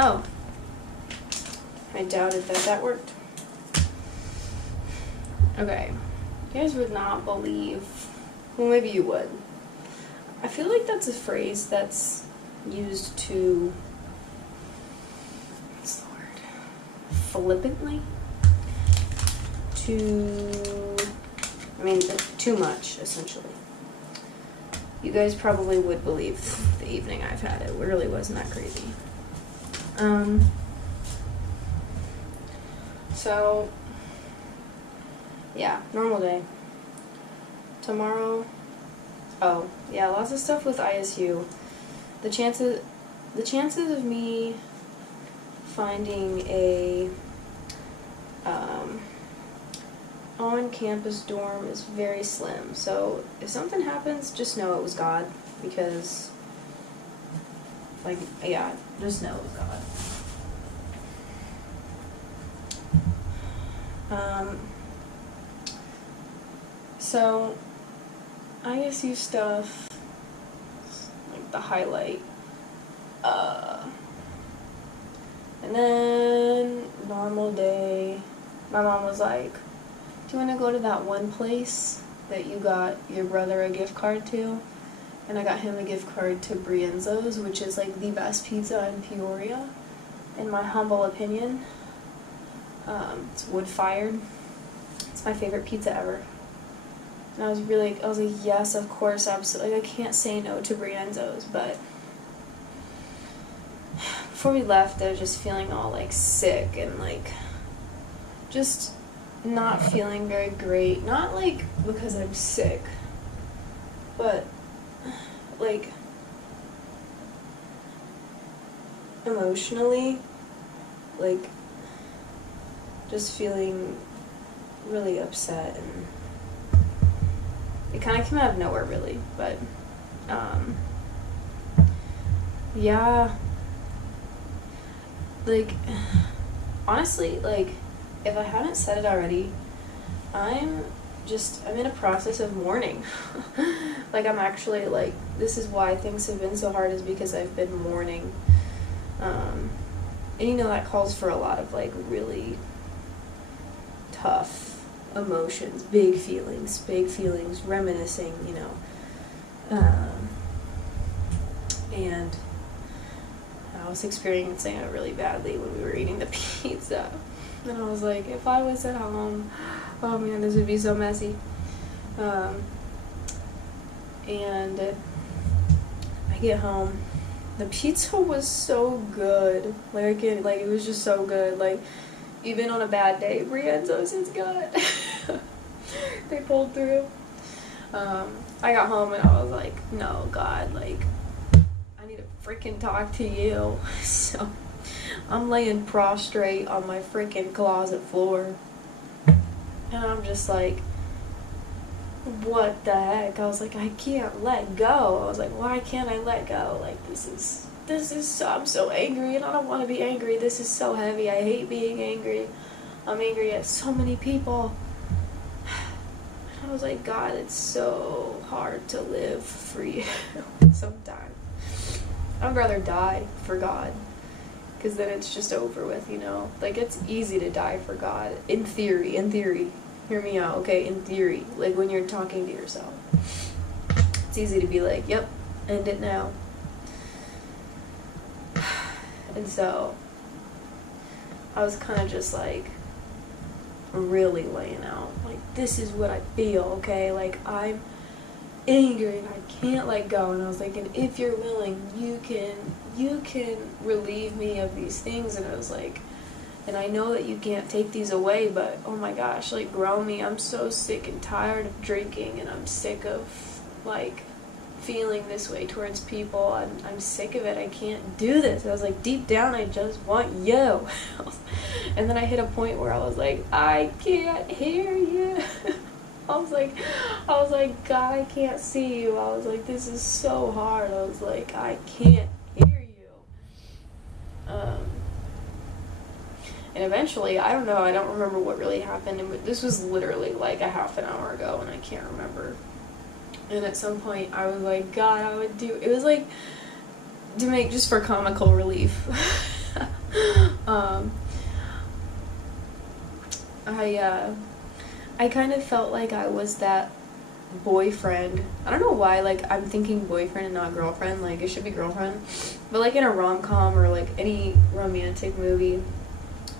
Oh. I doubted that worked. Okay. You guys would not believe... Well, maybe you would. I feel like that's a phrase that's used to... What's the word? Flippantly? Too much, essentially. You guys probably would believe the evening I've had. It really wasn't that crazy. So, yeah, normal day. Tomorrow, oh, yeah, lots of stuff with ISU. The chances of me finding a, on-campus dorm is very slim. So, if something happens, just know it was God, because, just know it was God. So, ISU stuff, like the highlight, and then normal day, my mom was like, do you want to go to that one place that you got your brother a gift card to? And I got him a gift card to Brienzo's, which is like the best pizza in Peoria, in my humble opinion. It's wood-fired. It's my favorite pizza ever. And I was like, yes, of course, absolutely. Like, I can't say no to Brienzo's, but before we left, I was just feeling all, like, sick and, like, just not feeling very great. Not, like, because I'm sick, but, like, emotionally, like, just feeling really upset, and it kind of came out of nowhere, really, but, yeah, like, honestly, like, if I haven't said it already, I'm in a process of mourning. Like, I'm actually, like, this is why things have been so hard, is because I've been mourning, and you know, that calls for a lot of, like, really tough emotions, big feelings, reminiscing, you know, and I was experiencing it really badly when we were eating the pizza, and I was like, if I was at home, oh man, this would be so messy, and I get home, the pizza was so good, it was just so good, like, even on a bad day, Brienzo's is good. They pulled through. I got home and I was like, no, God, like, I need to freaking talk to you. So, I'm laying prostrate on my freaking closet floor. And I'm just like, what the heck? I was like, I can't let go. I was like, why can't I let go? Like, this is I'm so angry, and I don't want to be angry. This is so heavy. I hate being angry. I'm angry at so many people. I was like, God, it's so hard to live for you sometimes. I'd rather die for God, because then it's just over with, you know? Like, it's easy to die for God, in theory. Hear me out, okay? In theory. Like, when you're talking to yourself. It's easy to be like, yep, end it now. And so, I was kind of just like, really laying out, like, this is what I feel, okay? Like, I'm angry and I can't let go. And I was like, and if you're willing, you can relieve me of these things. And I was like, and I know that you can't take these away, but oh my gosh, like, grow me. I'm so sick and tired of drinking, and I'm sick of, like, feeling this way towards people. I'm sick of it. I can't do this. I was like, deep down, I just want you. And then I hit a point where I was like, I can't hear you. I was like, God, I can't see you. I was like, this is so hard. I was like, I can't hear you. And eventually, I don't know, I don't remember what really happened. And this was literally like a half an hour ago, and I can't remember. And at some point, I was like, God, it was like, to make, just for comical relief, um, I kind of felt like I was that boyfriend. I don't know why, like, I'm thinking boyfriend and not girlfriend. Like, it should be girlfriend. But, like, in a rom-com or, like, any romantic movie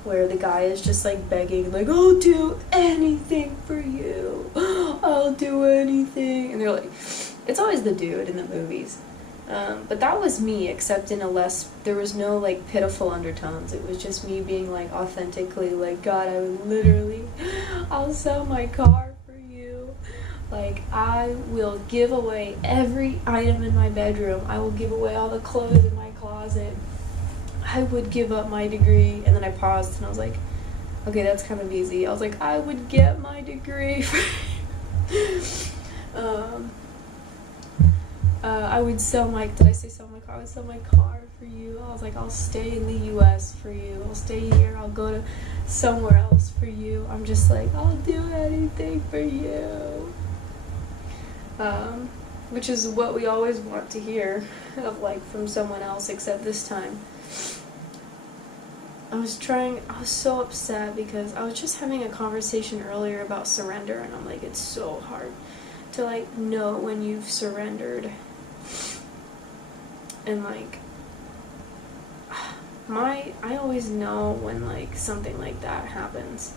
where the guy is just, like, begging, like, I'll do anything for you. I'll do anything. And they're like, it's always the dude in the movies. But that was me, except in a less, there was no, like, pitiful undertones. It was just me being, like, authentically, like, God, I would literally, I'll sell my car for you. Like, I will give away every item in my bedroom. I will give away all the clothes in my closet. I would give up my degree. And then I paused and I was like, okay, that's kind of easy. I was like, I would get my degree for I would sell my, did I say sell my car? I would sell my car for you. I was like, I'll stay in the US for you. I'll stay here. I'll go to somewhere else for you. I'm just like, I'll do anything for you. Which is what we always want to hear of, like, from someone else, except this time. I was so upset because I was just having a conversation earlier about surrender, and I'm like, it's so hard to, like, know when you've surrendered. And, like, I always know when, like, something like that happens.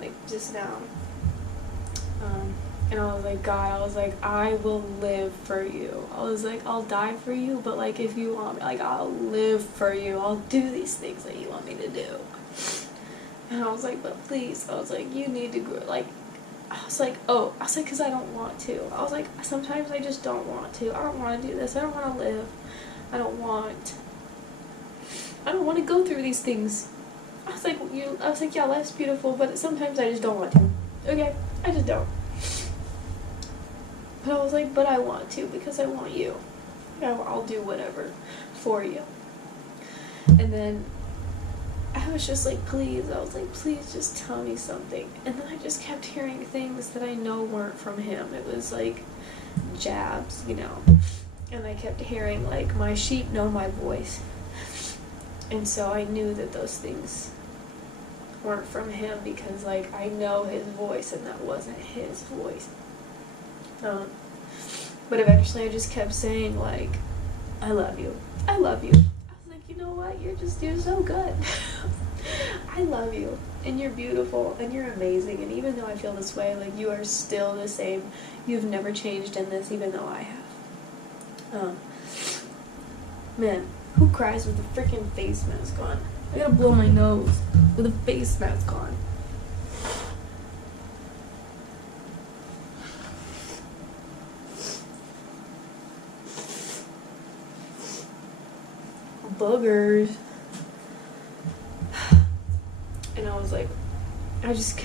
Like, just now. And I was like, God, I was like, I will live for you. I was like, I'll die for you, but, like, if you want me, like, I'll live for you. I'll do these things that you want me to do. And I was like, but please, I was like, you need to grow, like, I was like, because I don't want to. I was like, sometimes I just don't want to. I don't want to do this. I don't want to live. I don't want to go through these things. I was like, yeah, life's beautiful, but sometimes I just don't want to. Okay? I just don't. But I was like, but I want to because I want you. I'll do whatever for you. And then I was just like, please. I was like, please just tell me something. And then I just kept hearing things that I know weren't from him. It was like jabs, you know. And I kept hearing, like, my sheep know my voice. And so I knew that those things weren't from him because, like, I know his voice and that wasn't his voice. But eventually I just kept saying, like, I love you. I love you. I was like, you know what? You're so good. I love you. And you're beautiful. And you're amazing. And even though I feel this way, like, you are still the same. You've never changed in this, even though I have. Man, who cries with a freaking face mask on? I gotta blow my nose with a face mask on. Boogers. And I was like, I was just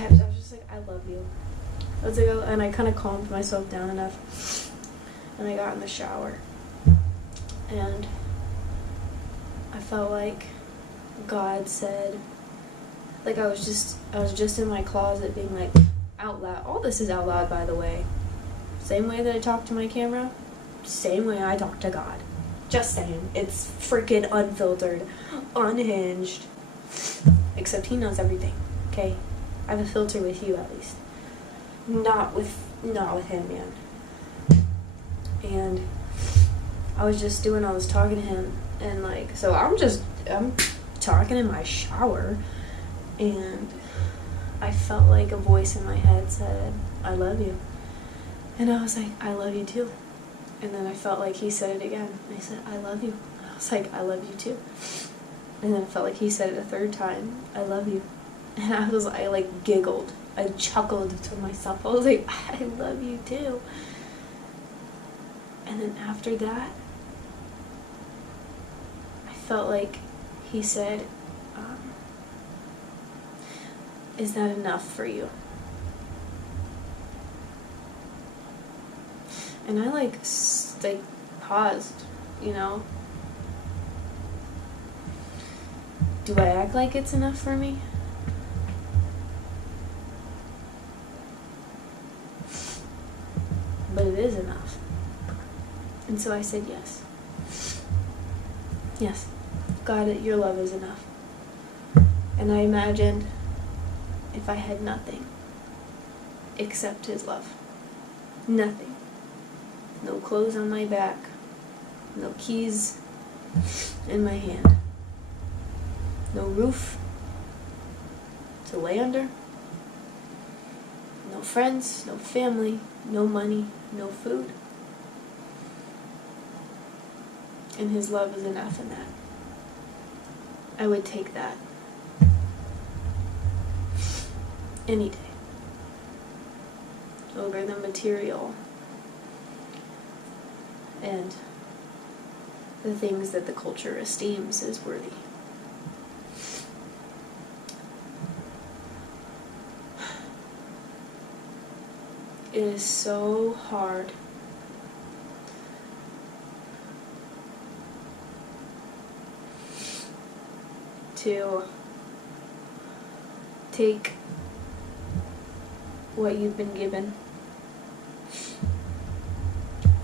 like, I love you. I was like, and I kind of calmed myself down enough. And I got in the shower. And I felt like God said, like, I was just in my closet being like, out loud. All this is out loud, by the way. Same way that I talk to my camera, same way I talk to God. Just saying. It's freaking unfiltered, unhinged. Except he knows everything, okay? I have a filter with you, at least. Not with him, man. And I was talking to him, and, like, so I'm talking in my shower, and I felt like a voice in my head said, I love you. And I was like, I love you too. And then I felt like he said it again. And I said, I love you. And I was like, I love you too. And then I felt like he said it a third time, I love you. And I like giggled. I chuckled to myself. I was like, I love you too. And then after that, I felt like he said, is that enough for you? And I like paused, you know. Do I act like it's enough for me? But it is enough. And so I said yes. Yes. God, your love is enough. And I imagined if I had nothing except his love. Nothing. No clothes on my back. No keys in my hand. No roof to lay under. No friends, no family, no money, no food. And his love is enough in that. I would take that any day over the material and the things that the culture esteems as worthy. It is so hard to take what you've been given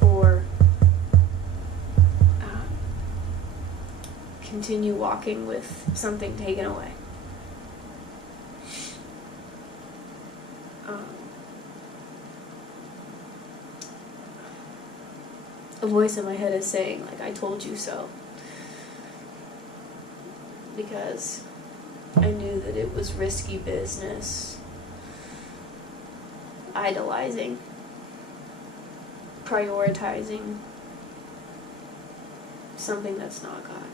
or continue walking with something taken away. A voice in my head is saying, like, I told you so. Because I knew that it was risky business. Idolizing. Prioritizing something that's not God.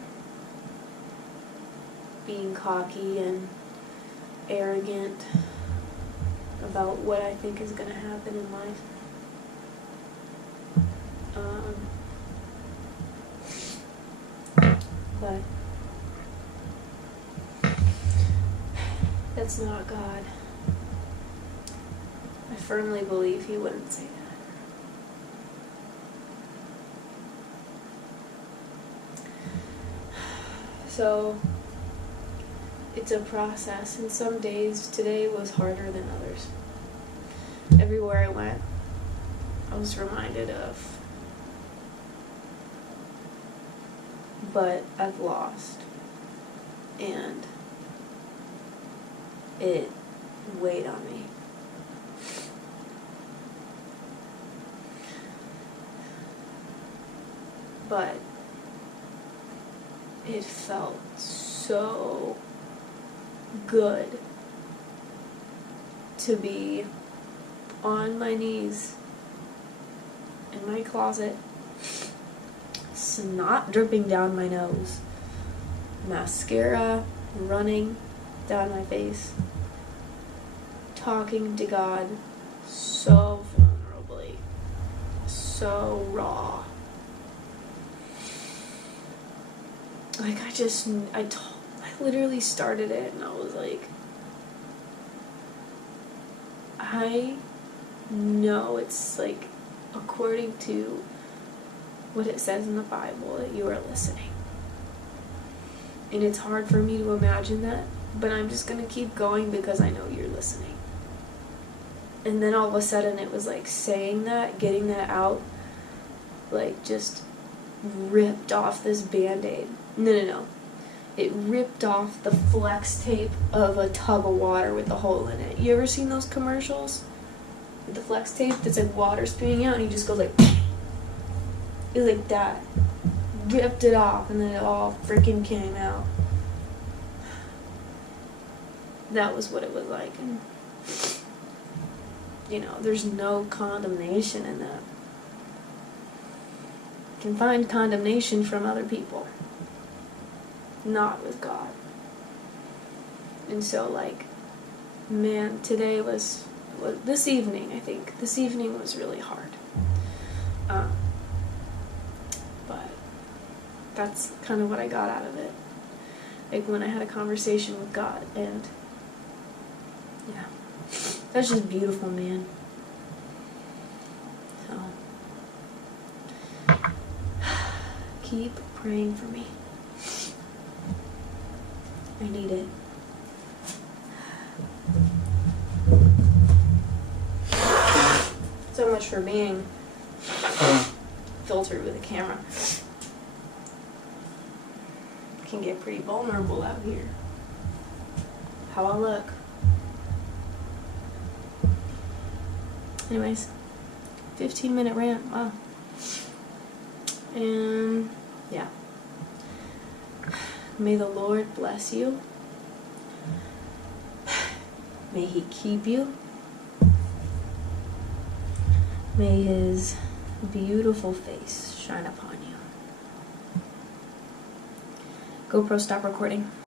Being cocky and arrogant about what I think is going to happen in life. But that's not God. I firmly believe He wouldn't say that. So it's a process, and some days, today was harder than others. Everywhere I went, I was reminded of, but I've lost, and it weighed on me. But it felt so good to be on my knees in my closet, snot dripping down my nose, mascara running down my face, talking to God so vulnerably, so raw. Like, I literally started it and I was like, I know it's like according to what it says in the Bible that you are listening. And it's hard for me to imagine that, but I'm just going to keep going because I know you're listening. And then all of a sudden it was like saying that, getting that out, like just ripped off this Band-Aid. No. It ripped off the flex tape of a tub of water with a hole in it. You ever seen those commercials? With the flex tape that's like water spewing out and you just go like, it was like that. Ripped it off and then it all freaking came out. That was what it was like. And, you know, there's no condemnation in that. You can find condemnation from other people, not with God. And so, like, man, today was this evening, I think. This evening was really hard. But that's kind of what I got out of it. Like, when I had a conversation with God, and yeah, that's just beautiful, man. So, keep praying for me. I need it. So much for being filtered with a camera. Can get pretty vulnerable out here. how I look. Anyways, 15-minute rant. Wow. And yeah. May the Lord bless you. May He keep you. May His beautiful face shine upon you. GoPro, stop recording.